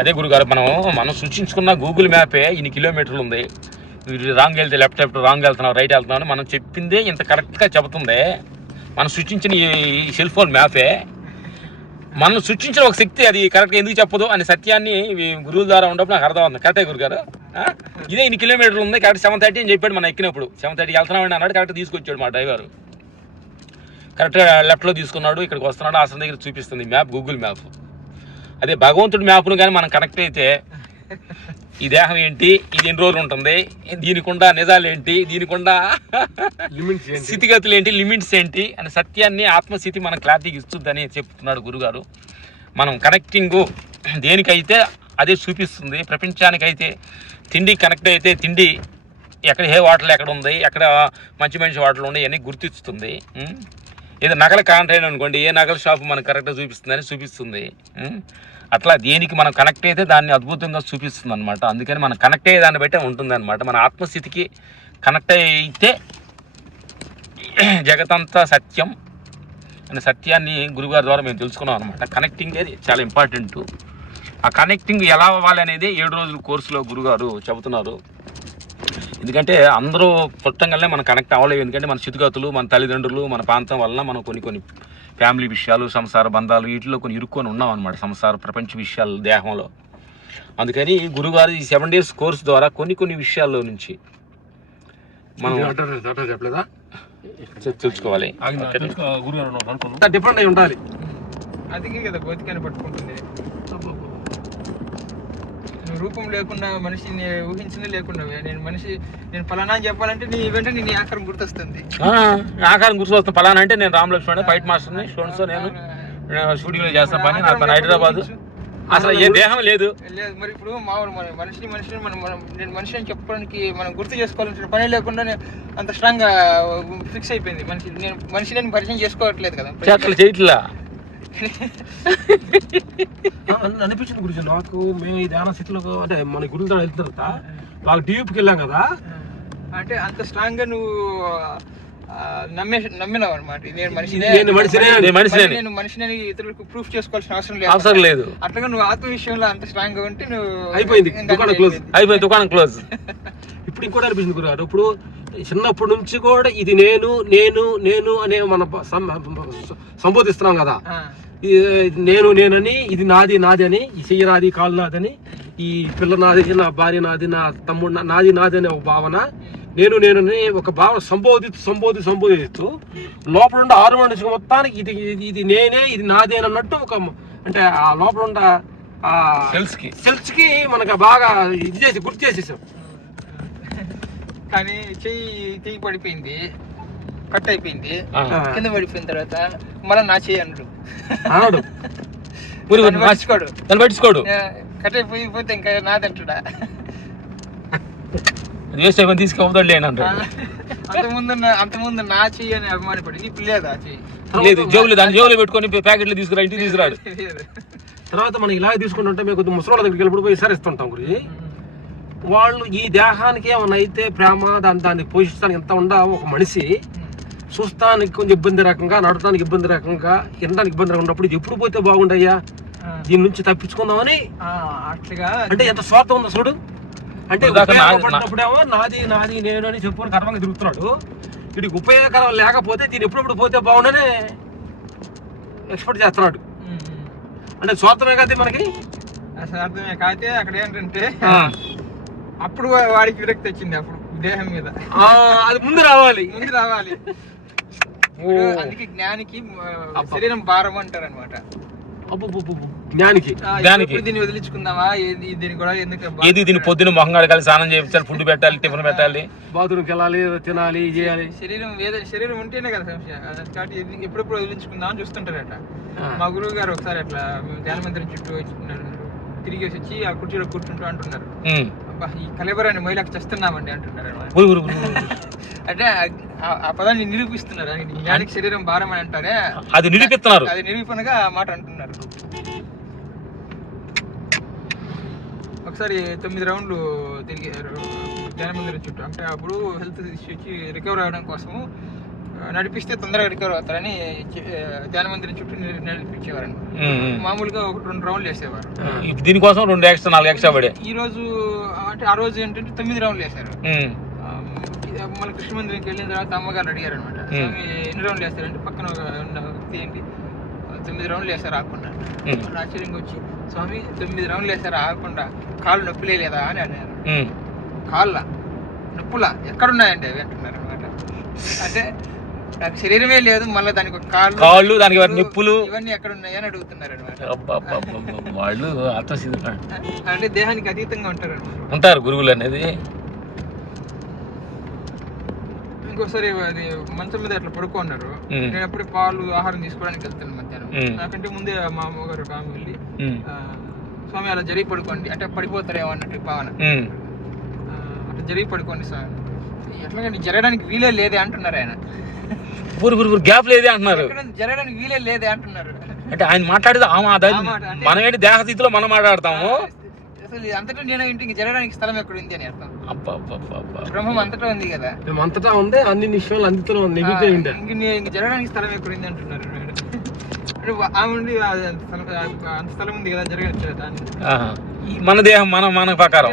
అదే గురుగారు, మనం సృష్టించుకున్న గూగుల్ మ్యాపే ఇన్ని కిలోమీటర్లు ఉంది, రాంగ్ వెళ్తే లెఫ్ట్ రాంగ్ వెళ్తున్నాం, రైట్ వెళ్తున్నాం అని మనం చెప్పిందే ఇంత కరెక్ట్గా చెబుతుంది. మనం సృష్టించిన ఈ సెల్ ఫోన్ మ్యాపే మనం సృష్టించిన ఒక శక్తి, అది కరెక్ట్గా ఎందుకు చెప్పదు అనే సత్యాన్ని గురువుల ద్వారా ఉన్నప్పుడు నాకు అర్థమవుతుంది. కరెక్టే గురుగారు, ఇదే ఇన్ని కిలోమీటర్లు ఉంది, కరెక్ట్ 7:30 అని చెప్పాడు. మనం ఎక్కినప్పుడు 7:30 వెళ్తున్నామండి అన్నాడు, కరెక్ట్ తీసుకొచ్చాడు మా డ్రైవర్. కరెక్ట్గా లెఫ్ట్లో తీసుకున్నాడు, ఇక్కడికి వస్తున్నాడు, ఆశ్రమం దగ్గర చూపిస్తుంది మ్యాప్, గూగుల్ మ్యాప్. అదే భగవంతుడి మ్యాప్ను కానీ మనం కనెక్ట్ అయితే ఈ దేహం ఏంటి, ఇది ఎన్ని రోజులు ఉంటుంది, దీనికుండా నిజాలు ఏంటి, దీనికుండా స్థితిగతులు ఏంటి, లిమిట్స్ ఏంటి అనే సత్యాన్ని, ఆత్మస్థితి మన క్లారిటీకి ఇస్తుందని చెప్తున్నాడు గురుగారు. మనం కనెక్టింగ్ దేనికైతే అదే చూపిస్తుంది. ప్రపంచానికైతే తిండి కనెక్ట్ అయితే తిండి ఎక్కడ ఏ హోటల్ ఎక్కడ ఉంది, ఎక్కడ మంచి మంచి హోటల్ ఉన్నాయి అన్నీ గుర్తిస్తుంది. ఏదో నగల కాంట్రైన్ అనుకోండి, ఏ నగల షాపు మనకు కరెక్ట్గా చూపిస్తుందని చూపిస్తుంది. అట్లా దేనికి మనం కనెక్ట్ అయితే దాన్ని అద్భుతంగా చూపిస్తుంది అనమాట. అందుకని మనం కనెక్ట్ అయ్యే దాన్ని బట్టే ఉంటుంది అనమాట. మన ఆత్మస్థితికి కనెక్ట్ అయితే జగతంతా సత్యం అనే సత్యాన్ని గురుగారి ద్వారా మేము తెలుసుకున్నాం అనమాట. కనెక్టింగ్ అది చాలా ఇంపార్టెంట్. ఆ కనెక్టింగ్ ఎలా అవ్వాలి అనేది 7 రోజుల కోర్సులో గురుగారు చెబుతున్నారు. ఎందుకంటే అందరూ పుట్టంగానే మనం కనెక్ట్ అవ్వలేవు. ఎందుకంటే మన స్థితిగతులు, మన తల్లిదండ్రులు, మన ప్రాంతం వలన మనం కొన్ని ఫ్యామిలీ విషయాలు, సంసార బంధాలు, వీటిలో కొన్ని ఇరుక్కొని ఉన్నాం అనమాట, సంసార ప్రపంచ విషయాలు దేహంలో. అందుకని గురుగారు ఈ 7 days కోర్సు ద్వారా కొన్ని విషయాల్లో నుంచి మనం తెలుసుకోవాలి. డిఫరెంట్ అయి ఉండాలి. అందుకే కదా భౌతికాన్ని పట్టుకుంటుంది. నువ్వు రూపం లేకుండా మనిషిని ఊహించినా లేకుండా నేను ఫలానా అని చెప్పాలంటే నీ వెంటనే నీ ఆకారం గుర్తొస్తుంది. ఆకారం గుర్తొస్తుంది. ఫలానా అంటే నేను రామ్ లక్ష్మణ్ ఫైట్ మాస్టర్ని, స్టూడెంట్స్, నేను స్టూడియోలో చేస్తున్న పని, నా పని హైదరాబాద్, అసలు ఏ దేహం లేదు. మరి ఇప్పుడు మామూలు మనిషిని నేను మనిషి అని చెప్పడానికి మనం గుర్తు చేసుకోవాలంటే పని లేకుండా అంత స్ట్రాంగ్ గా ఫిక్స్ అయిపోయింది నేను మనిషిని పరిచయం చేసుకోవట్లేదు కదా, చేయట్లా అనిపించింది గురించి నాకు. మేము ఈ ధ్యాన స్థితిలో అంటే మన గురువుల ద్వారా వెళ్తున్న తర్వాత బాగా డీప్కి వెళ్ళాం కదా, అంటే అంత స్ట్రాంగ్ గా నువ్వు నమ్మినావు అనమాట. నేను మనిషిని ఇతరులకు ప్రూఫ్ చేసుకోవాల్సిన అవసరం లేదు. అట్లాగా నువ్వు ఆత్మ విషయంలో అంత స్ట్రాంగ్ గా ఉంటే నువ్వు అయిపోయింది, దుకాణం క్లోజ్. ఇప్పుడు ఇంకోటి అనిపించింది గురుగారు, ఇప్పుడు చిన్నప్పటి నుంచి కూడా ఇది నేను అనే మన సంబోధిస్తున్నాం కదా. నేనని, ఇది నాది అని, ఈ చెయ్యి నాది, కాలు నాదని, ఈ పిల్ల నాది, నా భార్య నాది, నా తమ్ముడు నాది అనే ఒక భావన, నేనని ఒక భావన సంబోధిస్తూ లోపల ఉండే ఆరు నుంచి మొత్తానికి ఇది నేనే, ఇది నాదే అన్నట్టు ఒక, అంటే ఆ లోపల ఉండ సెల్స్ కి మనకు బాగా ఇది చేసి గుర్తు చేసేసాం. కానీ చెయ్యి పడిపోయింది, కట్ అయిపోయింది, కింద పడిపోయిన తర్వాత మళ్ళీ నా చెయ్యి అన్నాడు, పట్టించుకోడు. కట్ అయిపోతే ఇంకా నాదంటాడా, తీసుకోవద్దు. అంతకుముందు నా చెయ్యి అని అభిమానపడి ఇప్పుడు లేదా చెయ్యి లేదు, జోబులు పెట్టుకొని ప్యాకెట్లు తీసుకురా, ఇంటికి తీసుకురాడు. తర్వాత మనం ఇలాగే తీసుకుంటుంటే మేము కొద్దిగా ముసలి దగ్గరికి వెళ్ళినప్పుడు పోయి సరిస్తుంటాం గురించి. వాళ్ళు ఈ దేహానికి ఏమైనా అయితే ప్రేమ దాన్ని పోషించడానికి ఎంత ఉండా ఒక మనిషి చూస్తానికి కొంచెం ఇబ్బంది రకంగా, నడటానికి ఇబ్బంది రకంగా, వినడానికి ఇబ్బంది రకంగా ఉన్నప్పుడు ఎప్పుడు పోతే బాగుండయ్యా, దీని నుంచి తప్పించుకుందామని అట్లా అంటే ఎంత స్వార్థం ఉందో చూడు. అంటే ఉపయోగపడినప్పుడేమో నాది నేను అని చెప్పుకొని గర్వంగా తిరుగుతున్నాడు. వీడికి ఉపయోగకరం లేకపోతే దీన్ని ఎప్పుడప్పుడు పోతే బాగుండని ఎక్స్పెక్ట్ చేస్తున్నాడు. అంటే స్వార్థమే కదా మనకి, స్వార్థమే కాకపోతే అక్కడ ఏంటంటే అప్పుడు వాడికి విరక్తి వచ్చింది, అప్పుడు దేహం మీద. అది ముందు రావాలి. అందుకే జ్ఞానికి శరీరం భారం అంటారు అనమాట. జ్ఞానికి దీన్ని వదిలించుకుందామా, దీన్ని కూడా ఎందుకు దీన్ని పొద్దున మొహం కడగాలి, స్నానం చేయించాలి, ఫుడ్ పెట్టాలి, టిఫిన్ పెట్టాలి, బాత్రూమ్కి వెళ్ళాలి, తినాలి, చేయాలి. శరీరం ఉంటేనే కదా సమస్య. కాబట్టి ఎప్పుడెప్పుడు వదిలించుకుందాం అని చూస్తుంటారట. మా గురువు గారు ఒకసారి అట్లా ధ్యాన మందిరం చుట్టూ తిరిగి వచ్చి ఆ కుర్చీలో కూర్చుంటూ అంటున్నారు, ఈ కలెబరాన్ని మహిళకు చేస్తున్నామండి అంటున్నారు. అంటే ఆ పదాన్ని నిరూపిస్తున్నారు. జ్ఞానికి శరీరం భారం అని అంటారే, అది నిరూపిస్తున్నారు, అది నిరూపణగా మాట అంటున్నారు. ఒకసారి 9 రౌండ్లు తిరిగారు ధ్యాన మందిరం చుట్టూ. అంటే అప్పుడు హెల్త్ ఇష్యూ వచ్చి రికవర్ అవ్వడం కోసము నడిపిస్తే తొందరగా రికవర్ అవుతారని ధ్యాన మందిరం చుట్టూ నడిపించేవారండి. మామూలుగా 2 రౌండ్లు వేసేవారు. దీనికోసం 2 ఎక్స్ట్రా 4 ఎక్స్ట్రా పడే. ఈ రోజు అంటే ఆ రోజు ఏంటంటే 9 రౌండ్లు వేశారు. మన కృష్ణ మందిరంకి వెళ్ళిన తర్వాత అమ్మగారు అడిగారు అనమాట, స్వామి ఎన్ని రౌండ్లు వేస్తారంటే పక్కన ఉన్న వ్యక్తి ఏంటి 9 రౌండ్లు వేస్తారు ఆగకుండా. ఆశ్చర్యంగా వచ్చి, స్వామి 9 రౌండ్లు వేస్తారు ఆగకుండా, కాళ్ళు నొప్పి లేదా అని అన్నారు. కాళ్ళ నొప్పులా ఎక్కడున్నాయండి అవి అంటున్నారు అనమాట. అంటే నాకు శరీరమే లేదు, మళ్ళీ దానికి కాళ్ళు దానికి నొప్పులు ఇవన్నీ ఎక్కడ ఉన్నాయి అని అడుగుతున్నారు అనమాట. వాళ్ళు అంటే దేహానికి అతీతంగా ఉంటారు గురువులు అనేది. ఇంకోసారి అది మంచం మీద అట్లా పడుకున్నారు. నేను అప్పుడే పాలు ఆహారం తీసుకోవడానికి వెళ్తాను మధ్యాహ్నం. నాకంటే ముందే మా అమ్మగారు ఒక ఆమె వెళ్ళి, స్వామి అలా జరిగి పడుకోండి, అంటే పడిపోతారేమో అన్నట్టు భావన, అట్లా జరిగి పడుకోండి స్వామి. ఎట్లాగంటే జరగడానికి వీలే లేదే అంటున్నారు ఆయన. గ్యాప్ లేదే అంటున్నారు, జరగడానికి వీలే లేదే అంటున్నారు. అంటే ఆయన మాట్లాడేది మనం ఏంటి దేహస్థితిలో మనం మాట్లాడతాము. అసలు అంతటా నేను ఇంటికి జరగడానికి స్థలం ఎక్కడ ఉంది అని అర్థం. బ్రహ్మం అంతటా ఉంది కదా, అంతటా ఉంది, అన్ని విషయాలు అందులో ఇంక జరగడానికి స్థలం ఎక్కడ ఉంది అంటున్నారు. ఆమె ఉండి అంత స్థలం ఉంది కదా జరగచ్చు దాన్ని, మన దేహం మన ప్రకారం.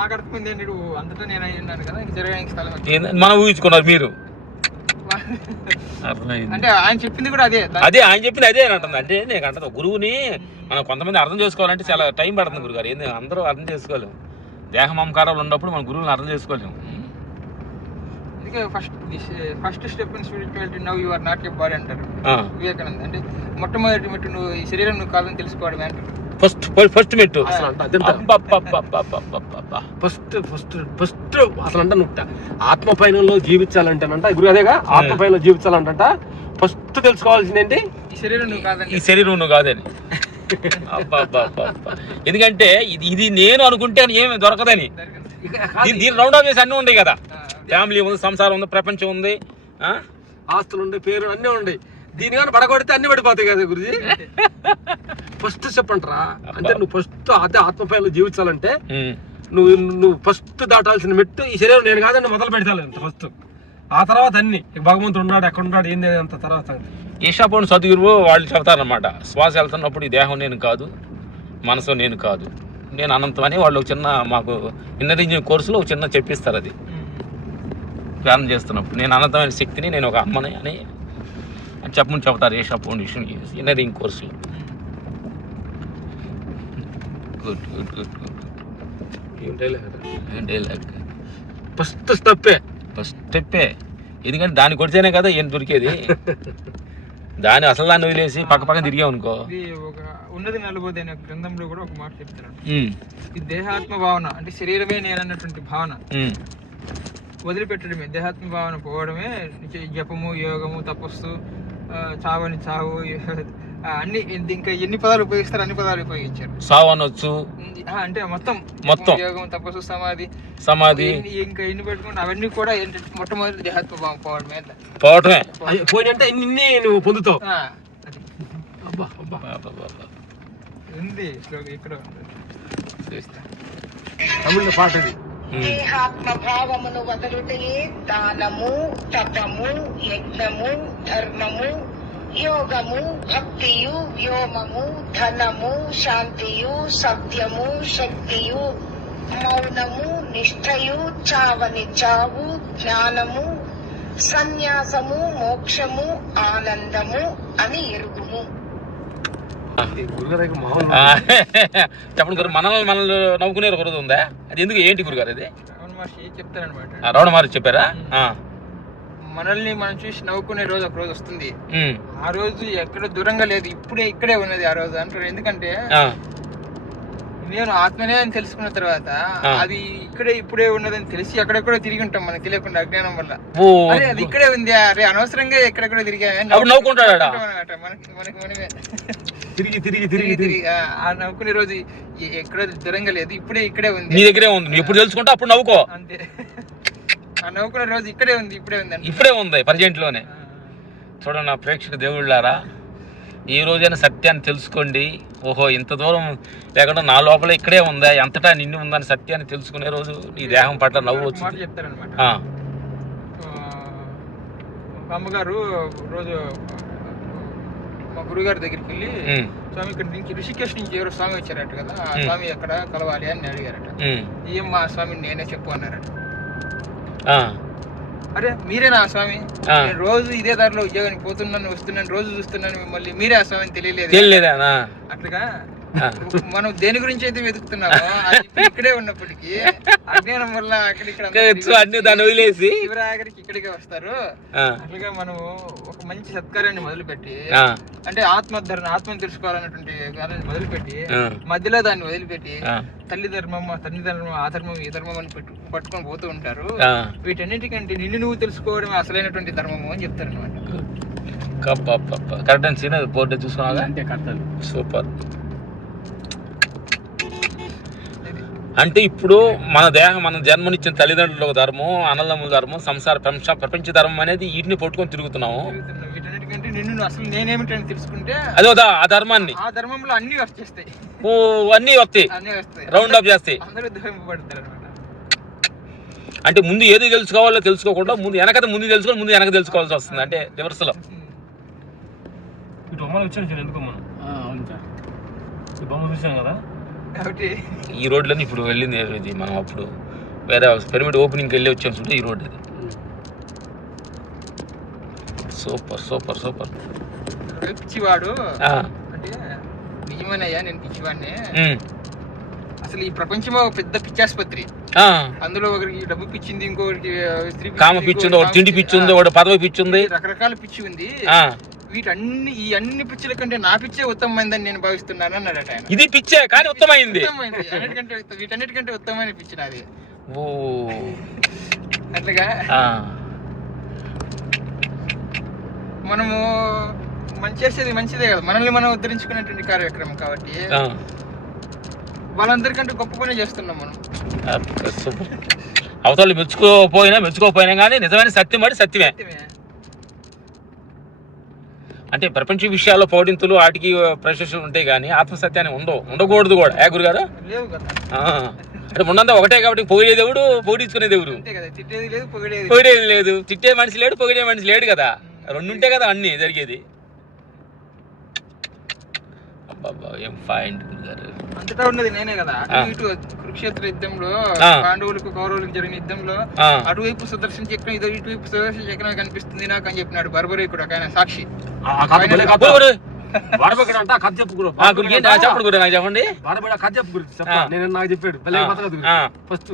నాకు అర్థమైంది ఏంటి, అంతటా నేను అయి ఉన్నాను కదా, ఇంక జరగడానికి స్థలం మనం ఊహించుకున్నారు మీరు. అంటే ఆయన చెప్పింది కూడా అదే ఆయన చెప్పింది అదే అని అంటుంది. అంటే నేను అంటుంది గురువుని మనం కొంతమంది అర్థం చేసుకోవాలంటే చాలా టైం పడుతుంది గురుగారు. ఏంది అందరూ అర్థం చేసుకోలేము, దేహ మమకారాలు ఉన్నప్పుడు మన గురువుని అర్థం చేసుకోలేము. అందుకే first step in spirituality now you are not a body అంటారు వివేకానంద. అంటే మొట్టమొదటి మెట్టు నువ్వు ఈ శరీరం నువ్వు కాదని తెలుసుకోవడమే అంటారు. ఫస్ట్ మెట్టు అసలు నువ్వు ఆత్మ పైనలో జీవించాలంటేనంట గురు, అదేగా ఆత్మ పైన జీవించాలంట ఫస్ట్ తెలుసుకోవాల్సింది ఏంటి, ఈ శరీరం నువ్వు కాదని. ఎందుకంటే ఇది నేను అనుకుంటే ఏమి దొరకదని. దీని రౌండ్ ఆఫ్ చేసి అన్నీ ఉన్నాయి కదా, ఫ్యామిలీ ఉంది, సంసారం ఉంది, ప్రపంచం ఉంది, ఆస్తులు ఉండే, పేరు అన్నీ ఉన్నాయి. దీని కానీ పడగొడితే అన్ని పడిపోతాయి కదా గురుజీ. ఫస్ట్ చెప్పంటారా అంటే నువ్వు ఫస్ట్ అదే ఆత్మపైన జీవించాలంటే నువ్వు ఫస్ట్ దాటాల్సిన మెట్టు ఈ శరీరం నేను కాదని మొదలు పెడతాను ఫస్ట్. ఆ తర్వాత అన్ని భగవంతుడు ఉన్నాడు, ఎక్కడ ఉన్నాడు, ఏంది అంత తర్వాత. ఈశాపోని సద్గురువు వాళ్ళు చెప్తారనమాట, శ్వాస వెళ్తున్నప్పుడు ఈ దేహం నేను కాదు, మనసు నేను కాదు, నేను అనంతం అని వాళ్ళు ఒక చిన్న మాకు ఇన్నర్ ఇంజినియరింగ్ కోర్సులో ఒక చిన్న చెప్పిస్తారు. అది ధ్యానం చేస్తున్నప్పుడు నేను అనంతమైన శక్తిని, నేను ఒక అమ్మని అని చెప్పమని చెప్తారు ఈషా ఫౌండేషన్ ఇంజనీరింగ్ కోర్సులో. Good good good good. First స్టెప్పే, ఎందుకంటే దాన్ని కొడితేనే కదా ఏం దొరికేది. దాన్ని అసలు దాన్ని వదిలేసి పక్క తిరిగామనుకో. ఒక ఉన్నది నలబోదే అనే గ్రంథంలో కూడా ఒక మాట చెప్తారు, ఈ దేహాత్మ భావన అంటే శరీరమే నేనన్నటువంటి భావన వదిలిపెట్టడమే, దేహాత్మ భావన పోవడమే జపము, యోగము, తపస్సు, చావని చావు, అన్ని ఇంకా ఎన్ని పదాలు ఉపయోగిస్తారు అన్ని పదాలు ఉపయోగించారు. సావు అనొచ్చు, అంటే మొత్తం యోగం, తపస్సు, సమాధి ఇంకా ఎన్ని పెట్టుకుంటే అవన్నీ కూడా ఏంటంటే మొట్టమొదటి దేహాత్మ భావం పోవడమే పోయినంటే ఇన్ని నువ్వు పొందుతావు. ఉంది ఇక్కడ తమిళ పాట ఇది. దేహాత్మ భావమును వదలుటయే దానము, తపము, యజ్ఞము, ధర్మము, యోగము, భక్తియు, వ్యోమము, ధనము, శాంతియు, సత్యము, శక్తియు, మౌనము, నిష్ఠయు, చావని చావు, జ్ఞానము, సన్యాసము, మోక్షము, ఆనందము అని ఎరుగుము. చెప్పండి గురు, మనల్ని నవ్వుకునే ఒక రోజు ఉందా? అది ఎందుకు, ఏంటి గురుగారు అది? చెప్తారనమాట. రమణ మహర్షి చెప్పారా? మనల్ని మనం చూసి నవ్వుకునే రోజు ఒక రోజు వస్తుంది, ఆ రోజు ఎక్కడ దూరంగా లేదు, ఇక్కడే ఉన్నది ఆ రోజు అంటారు. ఎందుకంటే నేను ఆత్మనే అని తెలుసుకున్న తర్వాత అది ఇప్పుడే ఉన్నదని తెలిసి ఎక్కడెక్కడో తిరిగి ఉంటాం మనకు తెలియకుండా అజ్ఞానం వల్ల. అది ఇక్కడే ఉంది, అరే అనవసరంగా ఎక్కడెక్కడో తిరిగామని మనకి మనమే తిరిగి ఆ నవ్వుకునే రోజు ఎక్కడ దూరంగా లేదు, ఇక్కడే ఉంది, నీ దగ్గరే ఉంది, ఎప్పుడు తెలుసుకుంటే అప్పుడు నవ్వుకో. అంతే, ఆ నవ్వుకునే రోజు ఇక్కడే ఉంది ప్రజెంట్ లోనే. చూడండి నా ప్రేక్షక దేవుళ్ళారా, ఈ రోజైనా సత్యాన్ని తెలుసుకోండి. ఓహో ఇంత దూరం లేకుండా నా లోపల ఇక్కడే ఉందా, ఎంతటా నిన్ను ఉందని సత్యాన్ని తెలుసుకునే రోజు నీ దేహం పట్ల నవ్వు వచ్చింది. చెప్తారనమాట, మా అమ్మగారు రోజు మా గురుగారి దగ్గరికి వెళ్ళి స్వామి ఇక్కడ నుంచి ఋషికేశ్ నుంచి ఎవరో స్వామి వచ్చారట కదా, ఆ స్వామి ఎక్కడ కలవాలి అని అడిగారట. ఏం మా స్వామిని నేనే చెప్పు అన్నారట. అరే మీరేనా ఆ స్వామి? నేను రోజు ఇదే దారిలో ఉద్యోగానికి పోతున్నాను వస్తున్నాను, రోజు చూస్తున్నాను మిమ్మల్ని, మీరే ఆ స్వామిని తెలియలేదు అట్లుగా. మనం దేని గురించి అయితే వెతుకుతున్నామో అది ఇక్కడే ఉన్నప్పటికీ అజ్ఞానం వల్ల వదిలేసి ఆఖరికి ఇక్కడికే వస్తారు. అట్లుగా మనం ఒక మంచి సత్కార్యాన్ని మొదలుపెట్టి, అంటే ఆత్మని తెలుసుకోవాలన్నటువంటి కార్యాన్ని మొదలుపెట్టి మధ్యలో దాన్ని వదిలిపెట్టి తల్లి ధర్మం ఆ ధర్మం ఈ ధర్మం అని పట్టుకొని పోతూ ఉంటారు. వీటన్నిటికంటే నిన్ను నువ్వు తెలుసుకోవడం అసలైనటువంటి ధర్మము అని చెప్తారు అనమాట. కరెక్ట్ చూసుకున్నా అంటే సూపర్. అంటే ఇప్పుడు మన దేహం, మన జన్మనిచ్చిన తల్లిదండ్రుల ధర్మం, అన్నదమ్ముల ధర్మం, సంసార ప్రపంచ ధర్మం అనేది వీటిని పట్టుకొని తిరుగుతున్నాము. వీటన్నిటికంటే నిన్ను అసలు నేనేమిటని తెలుసుకుంటే అదే ఆ ధర్మాన్ని, ఆ ధర్మంలో అన్ని వచ్చేస్తాయి, అన్ని వస్తాయి, రౌండ్ అప్ చేస్తాయి. అందరూ దోహింపబడతారు అనమాట. అంటే ముందు ఏది తెలుసుకోవాలో తెలుసుకోకుండా ముందు తెలుసుకొని ముందు వెనక తెలుసుకోవాల్సి వస్తుంది. అంటే రివర్స్ లో బొమ్మ చూసాం కదా కాబట్టి ఈ రోడ్లని ఇప్పుడు వెళ్ళింది ఇది. మనం అప్పుడు వేరే పిరమిడ్ ఓపెనింగ్కి వెళ్ళి వచ్చాం చూడండి, ఈ రోడ్ ఇది. Super super super. పిచ్చివాడు అంటే నిజమేనయ్యా, నేను పిచ్చివాడిని. అసలు ఈ ప్రపంచంలో పెద్ద పిచ్చాసుపత్రి. అందులో ఒకరికి డబ్బు పిచ్చింది, ఇంకొకరికి కామ పిచ్చింది, ఒకటి తిండి పిచ్చింది, ఒకటి పదవి పిచ్చింది, రకరకాల పిచ్చి ఉంది. ఈ అన్ని పిచ్చుల కంటే నా పిచ్చే ఉత్తమమైందని నేను భావిస్తున్నాను అన్నాడట ఆయన. ఇది పిచ్చే కానీ ఉత్తమైంది, వీటన్నిటికంటే ఉత్తమమైన పిచ్చి నాది. అట్లాగా మనము చేసేది మంచిదే కదా, మనల్ని మనం ఉద్ధరించుకునేటువంటి కార్యక్రమం కాబట్టి వాళ్ళందరికంటే గొప్ప పని చేస్తున్నాం మనం. అవతల మెచ్చుకోపోయినా కానీ నిజమైన సత్యం అంటే సత్యమే. అంటే ప్రపంచ విషయాల్లో పౌడింతులు వాటికి ప్రశంసలు ఉంటాయి కానీ ఆత్మసత్యాన్ని ఉండకూడదు కూడా. గురుగారు అంటే ఉన్నంతా ఒకటే కాబట్టి పొగిడే దేవుడు, పొగిడించుకునే దేవుడు. పొగిడేది లేదు, తిట్టే మనిషి లేడు, పొగిడే మనిషి లేడు కదా. రెండు ఉంటే కదా అన్ని జరిగేది. ఏం ఫైన్ గురుగారు, అంతటా ఉన్నది నేనే కదా. ఇటు కురుక్షేత్ర యుద్ధంలో పాండవులకు కౌరవులకు జరిగిన యుద్ధంలో అటువైపు సుదర్శన చక్రం ఇటువైపు సుదర్శన చక్రం కనిపిస్తుంది నాకు అని చెప్పినాడు బర్బరీకుడు, ఒక ఆయన సాక్షి. చెప్పండి. నేను నాకు చెప్పాడు ఫస్ట్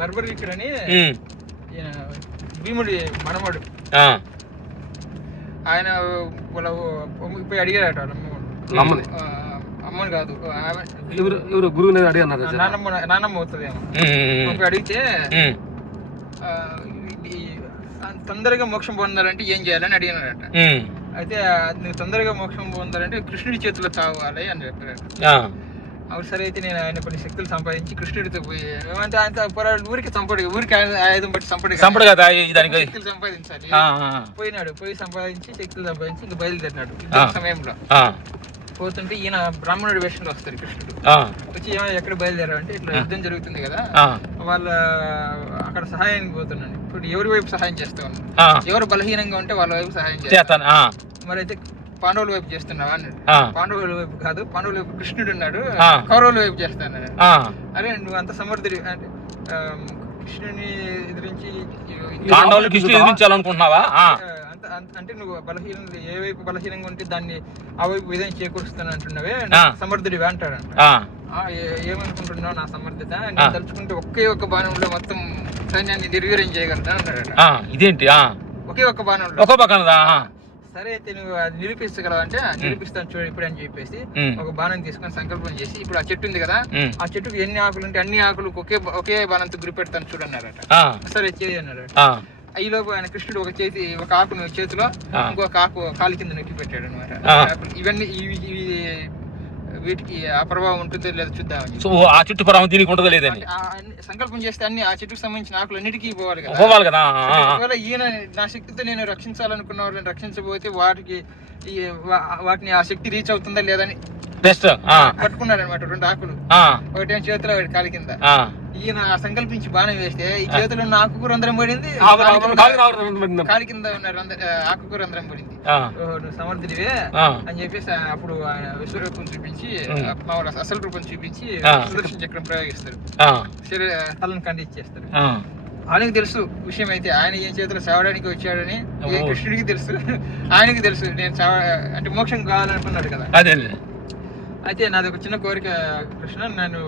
బర్బరీకుడు అని భీముడి మనమడు. ఆయన పోయి అడిగాడట అమ్మని కాదు, ఎవరు గురువు అడిగారు, నాన్నమ్మ అవుతుందేమో. అడిగితే తొందరగా మోక్షం పొందాలంటే ఏం చేయాలని అడిగినాడట. అయితే నువ్వు తొందరగా మోక్షం పొందాలంటే కృష్ణుడి చేతిలో చావాలి అని చెప్పాడు. అవును సరే అయితే నేను ఆయన కొన్ని శక్తులు సంపాదించి కృష్ణుడితో పోయి ఏమంటే ఆయన ఊరికి ఊరికి ఆయుధం బట్టి శక్తులు సంపాదించాలి. పోయినాడు, పోయి శక్తులు సంపాదించి ఇంకా బయలుదేరినాడు. సమయంలో పోతుంటే ఈయన బ్రాహ్మణుడి వేషంలో వస్తారు కృష్ణుడు. వచ్చి ఏమైనా ఎక్కడ బయలుదేరావు అంటే ఇట్లా యుద్ధం జరుగుతుంది కదా, వాళ్ళ అక్కడ సహాయానికి పోతున్నాను. ఇప్పుడు ఎవరి వైపు సహాయం చేస్తా ఉన్నాను, ఎవరు బలహీనంగా ఉంటే వాళ్ళ వైపు సహాయం చేస్తాను. మరి అయితే పాండవుల వైపు చేస్తున్నావా అన్నాడు. పాండవుల వైపు కాదు, పాండవుల వైపు కృష్ణుడు ఉన్నాడు, కౌరవుల వైపు చేస్తాను. అరే నువ్వు అంత సమర్థుడి అంటే కృష్ణుని ఎదిరించి ఎదిరించాలనుకుంటున్నావా అంటే నువ్వు బలహీన ఏ వైపు బలహీనంగా ఉంటే దాన్ని ఆ వైపు విధంగా చేకూరుస్తాను అంటున్నావే, సమర్థుడివి అంటాడంట. ఏమనుకుంటున్నావు నా సమర్థత? నేను తలుచుకుంటే ఒకే ఒక్క బాణంలో మొత్తం సైన్యాన్ని నిర్వీర్యం చేయగలుగుతా అన్నాడట. ఇదేంటి ఒకే ఒక్క బాణంలో. సరే అయితే నువ్వు అది నిరూపించగలవు అంటే నిరూపిస్తాను చూడు ఇప్పుడు అని చెప్పేసి ఒక బాణం తీసుకొని సంకల్పం చేసి ఇప్పుడు ఆ చెట్టు ఉంది కదా, ఆ చెట్టుకు ఎన్ని ఆకులు ఉంటే అన్ని ఆకులు ఒకే బాణంతో గురిపెడతాను చూడన్నారట. సరే చేయి అన్నారట. ఈలోపు ఆయన కృష్ణుడు ఒక ఆకును చేతిలో ఇంకొక ఆకు కాలు కింద నొక్కి పెట్టాడు అనమాట. ఇవన్నీ వీటికి ఆ ప్రభావం ఉంటుందో లేదో చూద్దామని. ఆ చుట్టూ ప్రభావం దీనికి ఉంటుందో లేదని సంకల్పం చేస్తే అన్ని ఆ చెట్టుకు సంబంధించిన ఆకులు అన్నిటికీ పోవాలి కదా. ఒకవేళ ఈయన నా శక్తితో నేను రక్షించాలనుకున్న వాళ్ళని రక్షించబోతే వాటిని ఆ శక్తి రీచ్ అవుతుందా లేదని పట్టుకున్నాడు అనమాట. రెండు ఆకులు, ఒకటేమో చేతిలో ఒకటి కాలి కింద. ఈయన సంకల్పించి బాణం వేస్తే ఈ చేతిలో ఉన్న ఆకుకూర రంధ్రం పడింది, కాలి కింద ఉన్న ఆకుకూర రంధ్రం పడింది. నువ్వు సమర్థుడివే అని చెప్పేసి అప్పుడు ఆయన విశ్వరూపం చూపించి మామూలు అసలు రూపం చూపించి సుదర్శన చక్రం ప్రయోగిస్తారు, తలను ఖండించేస్తారు. ఆయనకు తెలుసు విషయం అయితే, ఆయన ఏం చేతిలో చావడానికి వచ్చాడని కృష్ణుడికి తెలుసు, ఆయనకి తెలుసు నేను అంటే మోక్షం కావాలనుకున్నాడు కదా. అయితే నాది ఒక చిన్న కోరిక కృష్ణ, నన్ను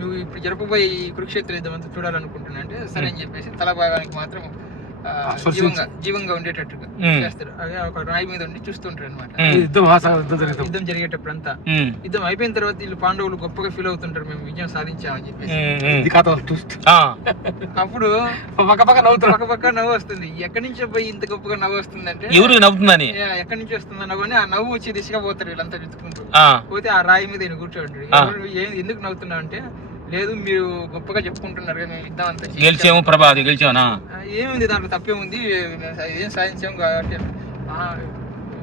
నువ్వు ఇప్పుడు జరపబోయే ఈ కురుక్షేత్ర యుద్ధం అంతా చూడాలనుకుంటున్నా అంటే సరే అని చెప్పేసి తల భాగానికి మాత్రం జీవంగా ఉండేటట్టుగా చేస్తారు. అదే ఒక రాయి మీద ఉండి చూస్తుంటారు అనమాట. యుద్ధం జరిగేటప్పుడు అంతా యుద్ధం అయిపోయిన తర్వాత వీళ్ళు పాండవులు గొప్పగా ఫీల్ అవుతుంటారు, మేము విజయం సాధించామని చెప్పేసి. అప్పుడు పక్క నవ్వు వస్తుంది. ఎక్కడి నుంచో పోయి ఇంత గొప్పగా నవ్వు వస్తుంది అంటే ఎక్కడి నుంచి వస్తుందో నవ్వు అని ఆ నవ్వు వచ్చే దిశగా పోతారు వీళ్ళంతా వెతుకుంటూ. పోతే ఆ రాయి మీద ఈయన కూర్చోండి. ఎందుకు నవ్వుతున్నావు అంటే, లేదు మీరు గొప్పగా చెప్పుకుంటున్నారు కదా మేము యుద్ధం అంతా గెలిచాము ప్రభాది గెలిచానా, ఏముంది దాంట్లో తప్పేముంది, ఏం సాధించాము కాబట్టి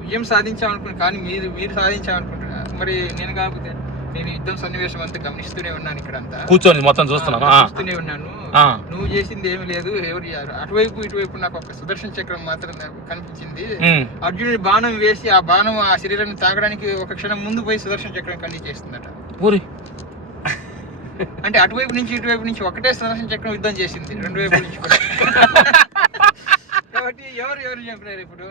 విజయం సాధించాం అనుకుంటున్నా, కానీ మీరు సాధించామనుకుంటున్నా. మరి నేను కాకపోతే నేను యుద్ధం సన్నివేశం అంతా గమనిస్తూనే ఉన్నాను, ఇక్కడ అంతా కూర్చొని మొత్తం చూస్తూనే ఉన్నాను. నువ్వు చేసింది ఏమి లేదు, ఎవరు అటువైపు ఇటువైపు నాకు ఒక సుదర్శన చక్రం మాత్రం కనిపించింది. అర్జునుడి బాణం వేసి ఆ బాణం ఆ శరీరాన్ని తాగడానికి ఒక క్షణం ముందు పోయి సుదర్శన చక్రం ఖండి చేస్తుందట. అంటే అటువైపు నుంచి ఇటువైపు నుంచి ఒకటే సుదర్శన చక్రం యుద్ధం చేసింది, రెండు వైపు నుంచి కూడా. కాబట్టి ఎవరు చెప్పినారు ఇప్పుడు?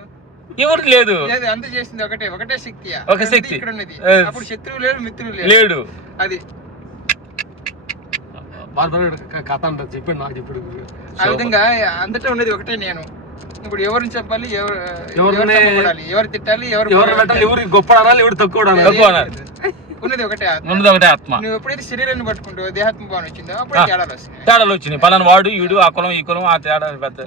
ఎవరు లేదు, అంత చేసింది ఒకటే శక్తి, ఒక శక్తి ఇక్కడ ఉన్నది. అప్పుడు శత్రువు లేడు, మిత్రులు లేడు. అది కథ చెప్పాడు, నాకు చెప్పాడు. ఆ విధంగా అంతటా ఉన్నది ఒకటే నేను. ఇప్పుడు ఎవరిని చెప్పాలి, ఎవరు తిట్టాలి, ఎవరు గొప్ప అనాలి, ఎవరు తక్కువ అనాలి, ఉన్నది ఒకటే ఆత్మ. నువ్వు ఎప్పుడైతే శరీరాన్ని పట్టుకుంటావో దేహాత్మ భావన వచ్చిందో అప్పుడు తేడాలు వచ్చినాయి. పలానా వాడు ఈడు, ఆ కులం ఈ కులం, ఆ తేడా పెద్ద.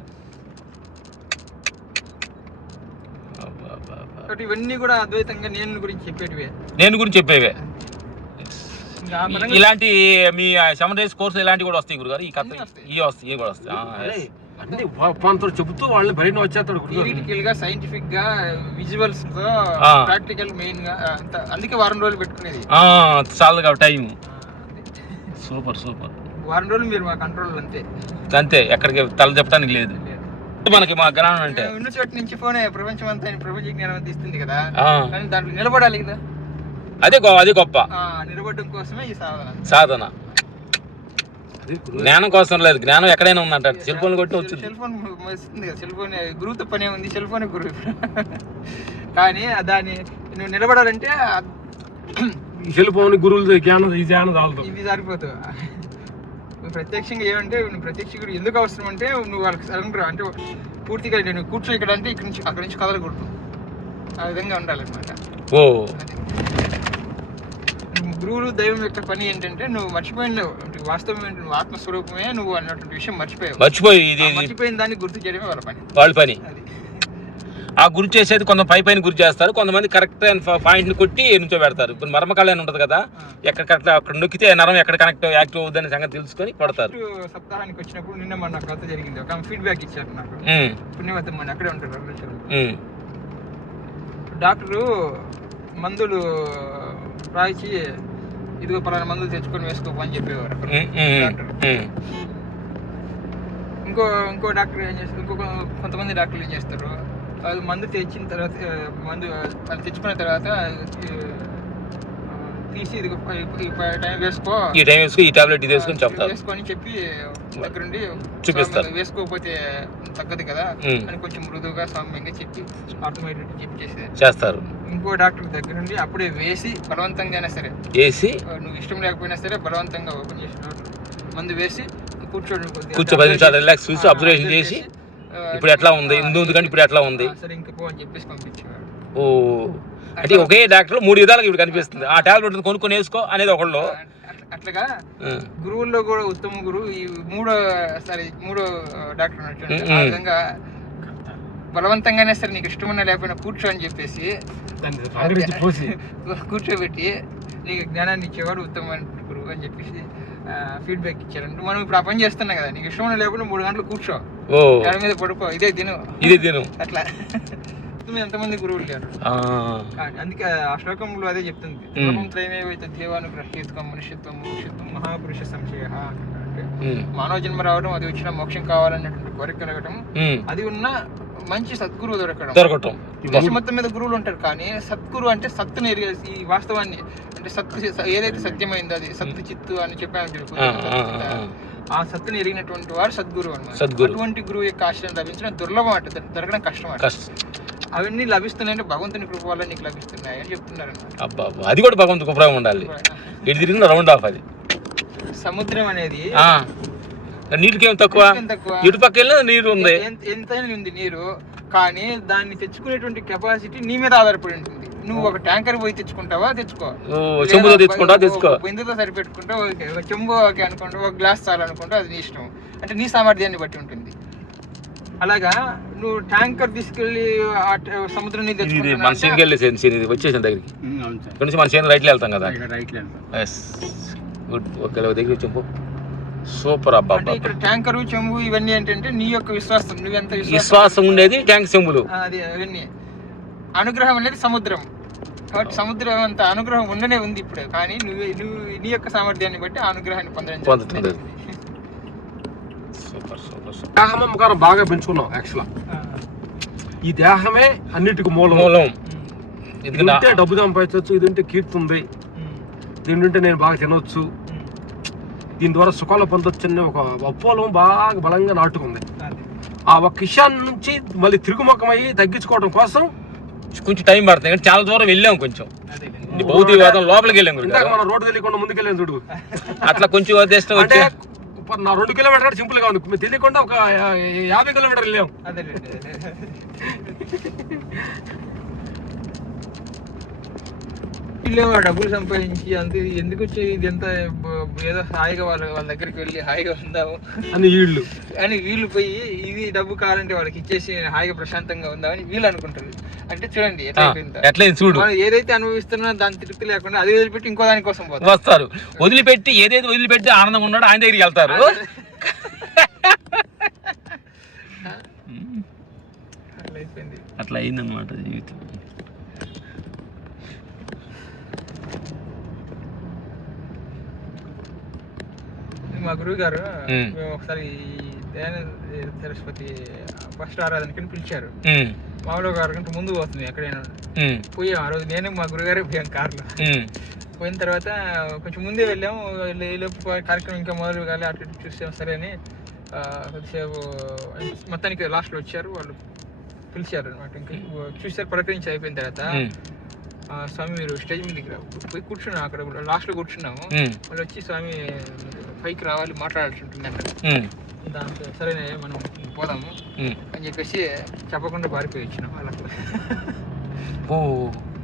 ఇవన్నీ కూడా అద్వైతంగా నేను గురించి చెప్పేవే. ఇలాంటి మీ సమరేస్ కోర్సు ఇలాంటివి కూడా వస్తాయి గురుగారు. ఈ కథ ఇవి కూడా వస్తాయి. చెబుతూ వాళ్ళని బయట వచ్చేస్తాడు. థియరిటికల్ గా, సైంటిఫిక్ గా, విజువల్స్ తో, ప్రాక్టికల్ మెయిన్ గా, అందుకే వారం రోజులు పెట్టుకునేది చాలు టైం. సూపర్ వారం రోజులు మీరు మా కంట్రోల్ అంతే, ఎక్కడికి తల చెప్పడానికి లేదు మనకి. మా గ్రహణం అంటే ఉన్న చోటు నుంచి ఫోన్ ప్రపంచం అంతా ప్రపంచ జ్ఞానం అంతా ఇస్తుంది కదా, కానీ దాంట్లో నిలబడాలి కదా. అది గొప్ప నిలబడడం కోసమే ఈ సాధన. జ్ఞానం కోసం లేదు, జ్ఞానం ఎక్కడైనా ఉందంట. సెల్ ఫోన్ కొట్టి వచ్చింది, సెల్ ఫోన్ వస్తుంది కదా. సెల్ ఫోన్ గురువుతో పనే ఉంది, సెల్ ఫోన్ గురువు. కానీ దాన్ని నువ్వు నిలబడాలంటే సెల్ ఫోన్ గురువులు జ్ఞానం ఇవి సరిపోతావు. ప్రత్యక్షంగా ఏమంటే ప్రత్యక్షకుడు ఎందుకు అవసరం అంటే, నువ్వు వాళ్ళకి సరెండర్ అంటే పూర్తిగా నేను కూర్చో ఇక్కడ అంటే ఇక్కడ నుంచి అక్కడి నుంచి కదలకూడదు, ఆ విధంగా ఉండాలన్నమాట. గురువులు దైవం యొక్క పని ఏంటంటే, నువ్వు మర్చిపోయినావు వాస్తవం ఏంటి, నువ్వు ఆత్మస్వరూపమే నువ్వు అన్నటువంటి విషయం మర్చిపోయిన దాన్ని గుర్తు చేయడమే వాళ్ళ పని. ఆ గురి చేసేది కొంత పైన గురి చేస్తారు, కొంతమంది కరెక్ట్ పాయింట్ ని కొట్టి నుంచో పెడతారు. ఇప్పుడు మర్మకాళ అని ఉంటది కదా, ఎక్కడ కరెక్ట్ అక్కడ నొక్కితే నరం ఎక్కడ కనెక్ట్ యాక్టివ్ అవుతుందని సంగతి తెలుసుకొని కొడతారు. సప్తాహానికి వచ్చినప్పుడు నిన్న మన కథ జరిగింది, ఒక ఫీడ్బ్యాక్ ఇచ్చారు నాకు. పుణ్యవతం అని అక్కడే ఉంటారు డాక్టరు. మందులు రాయించి ఇదిగో పలానా మందులు తెచ్చుకొని వేసుకోపో అని చెప్పేవారు డాక్టర్. ఇంకో డాక్టర్ ఏం చేస్తారు, కొంతమంది డాక్టర్లు ఏం చేస్తారు, వాళ్ళు మందు తెచ్చిన తర్వాత వాళ్ళు తెచ్చుకున్న తర్వాత తీసి ఇది టైం వేసుకో, ఈ టైం వేసుకో, ఈ టాబ్లెట్ వేసుకొని చెప్పి దగ్గరుండి చూపిస్తారు. వేసుకోకపోతే తగ్గదు కదా అని కొంచెం మృదువుగా సౌమ్యంగా చెప్పి ఆటోమేటిక్ చెప్పి చేస్తారు. ఇంకో డాక్టర్ దగ్గర నుండి అప్పుడే వేసి బలవంతంగా అయినా సరే నువ్వు ఇష్టం లేకపోయినా సరే బలవంతంగా ఓపెన్ చేసిన మందు వేసి కూర్చో 10 నిమిషాలు రిలాక్స్ చూసి అబ్జర్వేషన్ చేసి ఇప్పుడు ఎట్లా ఉంది, ఎందుకంటే ఇప్పుడు ఎట్లా ఉంది, సరే ఇంకా పో అని చెప్పేసి పంపించేవాడు. అంటే ఒకే డాక్టర్ 3 విధాలుగా ఇప్పుడు కనిపిస్తుంది. ఆ టాబ్లెట్ కొనుక్కొని వేసుకో అనేది ఒకళ్ళు. అట్లాగా గురువుల్లో కూడా ఉత్తమ గురువు ఈ మూడో డాక్టర్ ఉన్నట్టు. ఆ విధంగా బలవంతంగానే సరే నీకు ఇష్టమన్నా లేకపోయినా కూర్చో అని చెప్పేసి కూర్చోబెట్టి నీకు జ్ఞానాన్ని ఇచ్చేవాడు ఉత్తమమైన గురువు అని చెప్పేసి ఫీడ్బ్యాక్ ఇచ్చారంటే, మనం ఇప్పుడు ఆ పని చేస్తున్నాం కదా, నీకు ఇష్టమన్నా లేకపోయినా 3 గంటలు కూర్చో, దాని మీద పడుకో, ఇదే తిను అట్లా. ఎంతమంది గురువులు లేరు. అందుకే ఆ శ్లోకంలో అదే చెప్తుంది, త్రయమేవైతే దేవానుగ్రహేతుకం మనుష్యత్వం మోక్షత్వం మహాపురుష సంశయ. అంటే మానవ జన్మ రావడం, అది వచ్చిన మోక్షం కావాలన్నటువంటి కోరిక కలగడం, అది ఉన్న మంచి సద్గురువు దొరకడం. దశ మొత్తం మీద గురువులు ఉంటారు, కానీ సద్గురు అంటే సత్తుని ఈ వాస్తవాన్ని అంటే సత్తు ఏదైతే సత్యమైందో అది సత్తు చిత్తు అని చెప్పాను, ఆ సత్తుని ఎరిగినటువంటి వారు సద్గురు అన్నమాట. అటువంటి గురువు యొక్క ఆశ్రయం లభించడం దుర్లభం అంటే దొరకడం కష్టం. అవన్నీ లభిస్తున్నాయంటే భగవంతుని కృప వల్ల నీకు లభిస్తున్నాయి అని చెప్తున్నారు. అది కూడా భగవంతు కృప ఉండాలి. రౌండ్ ఆఫ్ అది సముద్రం అనేది నీటికి ఏం తక్కువ, ఇటు పక్క వెళ్ళినా నీరు ఉంది, ఎంతైనా ఉంది నీరు, కానీ దాన్ని తెచ్చుకునేటువంటి కెపాసిటీ నీ మీద ఆధారపడి ఉంటుంది. నువ్వు ఒక ట్యాంకర్ పోయి తెచ్చుకుంటావా, చెంబుతో తెచ్చుకుంటావా, బిందుతో సరిపెట్టుకుంటావు, ఒక చెంబు ఓకే అనుకుంటావు, ఒక గ్లాస్ చాలు అనుకుంటావు, అది నీ ఇష్టం. అంటే నీ సామర్థ్యాన్ని బట్టి ఉంటుంది. అలాగా నువ్వు ట్యాంకర్ తీసుకెళ్లి సముద్రం నీళ్ళు తెచ్చుకుంటావు. మన చేనుకి వచ్చేసాను దగ్గరికి, ఇక్కడ నుంచి మన చేను రైట్లో వెళ్తాం కదా. గుడ్, ఓకే దగ్గర చెంబు సూపర్. అబ్బా, ఇక్కడ ట్యాంకర్ చెంబు ఇవన్నీ ఏంటంటే నీ యొక్క విశ్వాసం, నువ్వెంత విశ్వాసం ఉండేది ట్యాంక్ చెంబులు. అది అవన్నీ అనుగ్రహం అనేది సముద్రం, కాబట్టి సముద్రం అంత అనుగ్రహం ఉండనే ఉంది ఇప్పుడు, కానీ నువ్వు నీ యొక్క సామర్థ్యాన్ని బట్టి ఆ అనుగ్రహాన్ని పొందడం. దేహం బాగా పెంచుకున్నాం. యాక్చువల్ ఈ దేహమే అన్నిటికీ మూలం. ఇదంటే డబ్బు సంపాదించవచ్చు, ఇదంటే కీర్తి ఉంది, దీంట్లో నేను బాగా తినవచ్చు, దీని ద్వారా సుఖాలు పొందొచ్చు అనే ఒక అపోలం బాగా బలంగా నాటుకుంది. ఆ ఒక్క విషయాన్ని నుంచి మళ్ళీ తిరుగుముఖమయ్యి తగ్గించుకోవడం కోసం కొంచెం టైం పడుతుంది, కానీ చాలా దూరం వెళ్ళాం. కొంచెం భౌతికవాదం లోపలికి వెళ్ళాం, మనం రోడ్డు తెలియకుండా ముందుకెళ్ళాం చూడు. అట్లా కొంచెం అంటే నా 2 కిలోమీటర్ సింపుల్ గా ఉంది, తెలియకుండా ఒక 50 కిలోమీటర్లు వెళ్ళాం. డబ్బులు సంపాదించి అంతే ఎందుకు వచ్చి ఇది ఎంత ఏదో హాయిగా వాళ్ళ దగ్గరికి వెళ్ళి హాయిగా ఉందాము అని వీళ్ళు పోయి ఇది డబ్బు కావాలంటే వాళ్ళకి ఇచ్చేసి హాయిగా ప్రశాంతంగా ఉందామని వీళ్ళు అనుకుంటారు. అంటే చూడండి ఏదైతే అనుభవిస్తున్నా దాని తృప్తి లేకుండా అది వదిలిపెట్టి ఇంకో దాని కోసం వస్తారు. వదిలిపెట్టి ఆనందంగా ఉన్నాడు ఆయన దగ్గరికి వెళ్తారు. అట్లా అయిందన్నమాట జీవితం. మా గురువు గారు మేము ఒకసారి సరస్వతి ఫస్ట్ ఆరాధనకి పిలిచారు. మామూలుగా 1 గంట ముందు పోతుంది ఎక్కడైనా పోయాం. ఆ రోజు నేను మా గురుగారే పోయాం కార్లో. పోయిన తర్వాత కొంచెం ముందే వెళ్ళాము. కార్యక్రమం ఇంకా మొదలు కాలే, అటు ఇటు చూసాం. సరే అని కొద్దిసేపు మొత్తానికి లాస్ట్లో వచ్చారు వాళ్ళు, పిలిచారు అనమాట. ఇంకా చూసారు, పలకరించి అయిపోయిన తర్వాత స్వామి మీరు స్టేజ్ మీదకి పోయి కూర్చున్నాం. అక్కడ లాస్ట్లో కూర్చున్నాము. వాళ్ళు వచ్చి స్వామి పైకి రావాలి మాట్లాడాల్సి ఉంటుంది అన్నారు. దాంతో సరే మనం పోదాము అని చెప్పేసి చెప్పకుండా పారిపోయి వచ్చినాం వాళ్ళకి.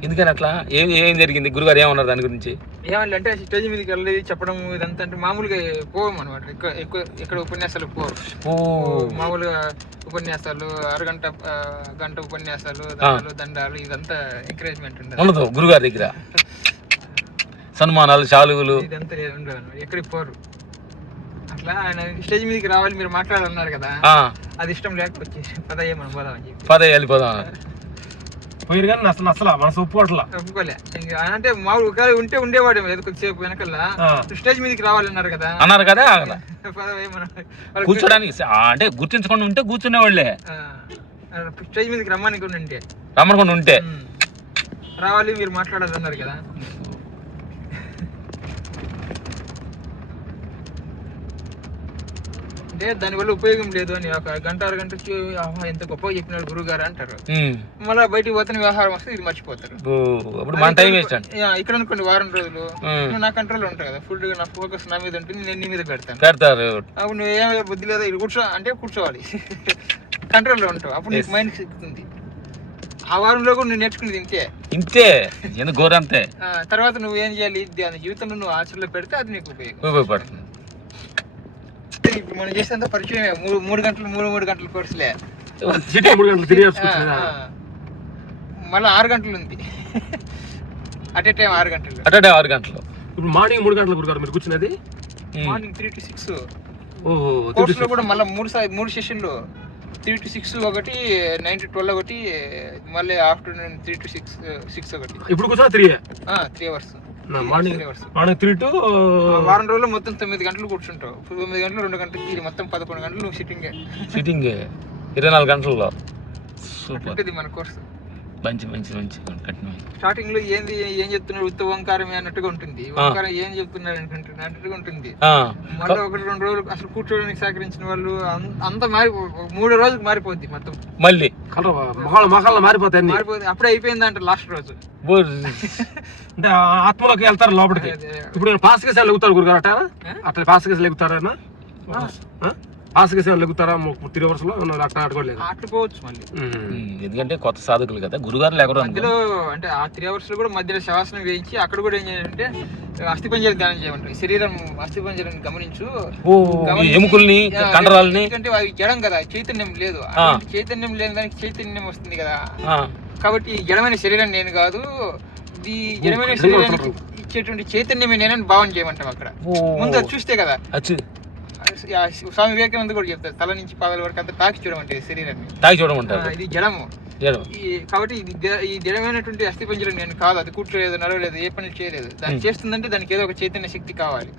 ఎందుకని అట్లా ఏం జరిగింది? గురుగారు ఏమన్నారు దాని గురించి? ఏమన్నా అంటే స్టేజ్ మీదకి వెళ్ళి చెప్పడం ఇదంతా అంటే మామూలుగా పోవం అనమాట. ఇక్కడ ఉపన్యాసాలు పోరు. మామూలుగా ఉపన్యాసాలు గంట ఉపన్యాసాలు, దండాలు ఇదంతా ఎంకరేజ్మెంట్ ఉండదు గురుగారి దగ్గర. సన్మానాలు, చాలువులు ఇదంతా ఉండదు, ఎక్కడికి పోరు. అట్లా ఆయన స్టేజ్ మీదకి రావాలి మీరు మాట్లాడాలన్నారు కదా, అది ఇష్టం లేకపోతే పదయ్య మనం పోదాం అని చెప్పి వెళ్ళిపోదాం పోయి. కానీ అసలు మనసు ఒప్పుకోలే. అంటే మామూలు ఒకవేళ ఉంటే ఉండేవాడు కొద్దిసేపు వెనకల్లా. స్టేజ్ మీదకి రావాలన్నారు కదా, అన్నారు కదా కూర్చోడానికి. అంటే గుర్తించకుండా ఉంటే కూర్చునేవాళ్ళే. స్టేజ్ మీదకి రమ్మనుకుంటే రావాలి మీరు మాట్లాడాలన్నారు కదా. అంటే దానివల్ల ఉపయోగం లేదు అని 1 గంట 2 గంట ఎంత గొప్పగా చెప్పినారు గురువు గారు అంటారు. మళ్ళీ బయటికి పోతున్న వ్యవహారం వస్తే ఇది మర్చిపోతారు. ఇక్కడ అనుకోండి 1 వారం రోజులు నా కంట్రోల్ ఉంటాయి కదా, ఫుల్ నా ఫోకస్ నా మీద ఉంటుంది, నేను నీ మీద పెడతాను. అప్పుడు నువ్వు ఏమైనా బుద్ధి లేదా ఇది కూర్చోవాలి కంట్రోల్లో ఉంటావు, అప్పుడు నీకు మైండ్ ఎక్కుతుంది. ఆ వారంలో కూడా నువ్వు నేర్చుకునేది ఇంతే గోరంతే. తర్వాత నువ్వు ఏం చేయాలి, దాని జీవితంలో నువ్వు ఆచరణలో పెడితే అది నీకు ఉపయోగపడుతుంది. ఇప్పుడు మనం చేసేంత పరిచయం 3 గంటల కోర్సులే, మళ్ళీ 6 గంటలు ఉంది. అట్ ఏ టైం 6 గంటలు. ఇప్పుడు మార్నింగ్ 3 గంటల గురుగారు మీరు కూర్చున్నది, మార్నింగ్ 3 to 6 కోర్సులో కూడా మళ్ళీ 3 సెషన్లు 3 to 6 ఒకటి, 9 to 12 ఒకటి, మళ్ళీ ఆఫ్టర్నూన్ 3 to 6 ఒకటి. ఇప్పుడు కూర్చున్నా 3 అవర్స్. మార్నింగ్ 3 to వారం రోజులు మొత్తం 9 గంటలు కూర్చుంటావు. 9 గంటలు 2 గంటలు ఇది మొత్తం 11 గంటలు నువ్వు సిట్టింగే 24 గంటల్లో. సూపర్, ఉంటుంది మన కోర్సు. మంచి కఠినమైన. స్టార్టింగ్ లో ఏం చెప్తున్నాడు ఉత్త ఓంకారమే అన్నట్టుగా ఉంటుంది. ఓంకారం ఏం చెప్తున్నాడు అన్నట్టుగా ఉంటుంది. మళ్ళీ 1-2 రోజులు అసలు కూర్చోడానికి సహకరించిన వాళ్ళు అంత మారి 3 రోజులకు మారిపోద్ది మొత్తం. మళ్ళీ మహాల్లో మారిపోతాయి. అప్పుడే అయిపోయింది అంట లాస్ట్ రోజు. అంటే ఆత్మలోకి వెళ్తారు లోపలికి. ఇప్పుడు పాస్ కేసు లెగుతారు గురుగారు అట్లా అట్లా పాస్ కేసు లెగుతారా? పాస్ కేసు లెగుతారా 3 hours లో అట్లా ఆడుకోలేదు ఆడుకోవచ్చు మళ్ళీ. ఎందుకంటే కొత్త సాధకులు కదా గురుగారు లేకుండా. మధ్యలో అంటే ఆ 3 hours లో కూడా మధ్యలో శవాసనం వేయించి అక్కడ కూడా ఏం చేయాలంటే అస్థిపంజరం ధ్యానం చేయమంటారు. శరీరం అస్థిపంజరాన్ని గమనించు, ఎముకల్ని కండరాలని. ఎందుకంటే అవి జడం కదా, చైతన్యం లేదు. చైతన్యం లేని దానికి చైతన్యం వస్తుంది కదా. కాబట్టి ఈ జడమైన శరీరం నేను కాదు, ఈ జడమైన శరీరానికి ఇచ్చేటువంటి చైతన్యమే నేనని భావన చేయమంటాం అక్కడ. ముందు అది చూస్తే కదా. స్వామి వివేకానంద కూడా చెప్తారు, తల నుంచి పాదాల వరకు అంతా తాకి చూడమంటే శరీరాన్ని. ఇది జడము. కాబట్టి ఈ జడమైనటువంటి అస్థిపంజరం నేను కాదు. అది కూర్చోలేదు, నడవలేదు, ఏ పని చేయలేదు. దాన్ని చేస్తుందంటే దానికి ఏదో ఒక చైతన్య శక్తి కావాలి.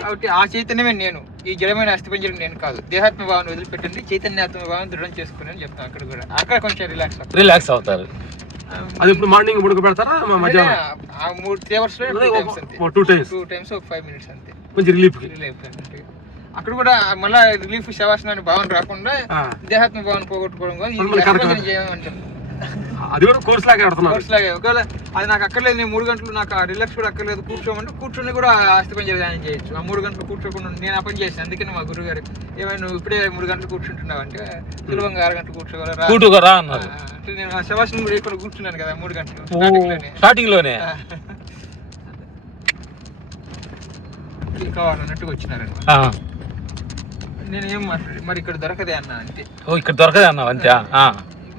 కాబట్టి ఆ చైతన్యమే నేను. ఈ జడమైన అస్థిపంజరం నేను కాదు. దేహాత్మ భావాన్ని వదిలిపెట్టండి, చైతన్యాత్మ భావాన్ని దృఢం చేసుకుని అని చెప్తాను. అక్కడ కూడా అక్కడ కొంచెం రిలాక్స్ అవుతారు. అది ఇప్పుడు మార్నింగ్ ముడుకు పెడతారా? 3 hours లో 2 times 5 minutes అంతే. కొంచెం రిలీఫ్. అక్కడ కూడా మళ్ళా రిలీఫ్ శవాసనాన్ని భావన రాకుండా దేహాత్మ భావన పోగొట్టుకోవడం చేయమంటాం. అది కూడా కోర్స్ లాగే ఒకవేళ అది నాకు అక్కర్లేదు, నేను 3 గంటలు నాకు రిలాక్స్ కూడా అక్కర్లేదు, కూర్చోమంటే కూర్చొని కూడా అస్థిపంజర ధ్యానం చేయొచ్చు. ఆ 3 గంటలు కూర్చోకుండా నేను ఆ పని చేశాను. అందుకని మా గురువు గారు ఏమైనా నువ్వు ఇప్పుడే 3 గంటలు కూర్చుంటున్నావు అంటే సులభంగా 6 గంటలు కూర్చోగలరా అంటే నేను ఆ శవాసనం కూడా ఇక్కడ కూర్చున్నాను కదా 3 గంటలు స్టార్టింగ్ లోనే కావాలన్నట్టుగా వచ్చినారండి. నేను ఏం మాట్లాడి మరి ఇక్కడ దొరకదే అన్న అంతే. ఇక్కడ దొరకదే అన్నావు అంతే.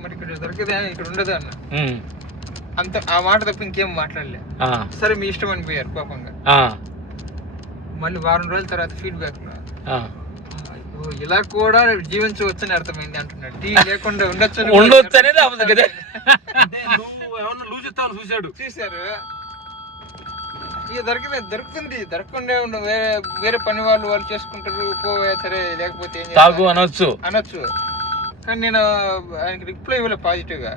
మరి ఇక్కడ దొరకదే, ఇక్కడ ఉండదు అన్న అంత. ఆ మాట తప్ప ఇంకేం మాట్లాడలే. సరే మీ ఇష్టం అని పోయారు కోపంగా. మళ్ళీ వారం రోజుల తర్వాత ఫీడ్బ్యాక్ లో ఇలా కూడా జీవించవచ్చని అర్థమైంది అంటున్నాడు. టీ లేకుండా ఉండొచ్చు అనేది చూశారు. ఇక దొరుకుతుంది, దొరకకుండా వేరే పని వాళ్ళు చేసుకుంటారు. పోవే సరే, లేకపోతే ఏం అనొచ్చు. కానీ నేను ఆయనకి రిప్లై ఇవ్వలే పాజిటివ్ గా.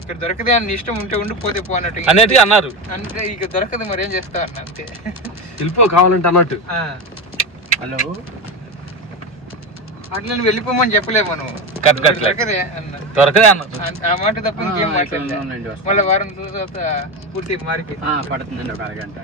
ఇక్కడ దొరకదే అని ఇష్టం ఉంటే ఉండిపోతే పో అన్నట్టు అన్నారు. అంటే ఇక దొరకదు మరి ఏం చేస్తా అన్న అంతే. వెళ్ళిపో కావాలంటే అన్నట్టు. హలో అట్లా నేను వెళ్ళిపోమని చెప్పలేము మనం. దొరకదే అన్న ఆ మాట తప్ప ఇంకేం మాట్లాడలేదు. మళ్ళీ వారం తర్వాత పూర్తిగా మారిపోయింది. పడుతుందండి ఒక 1 గంట.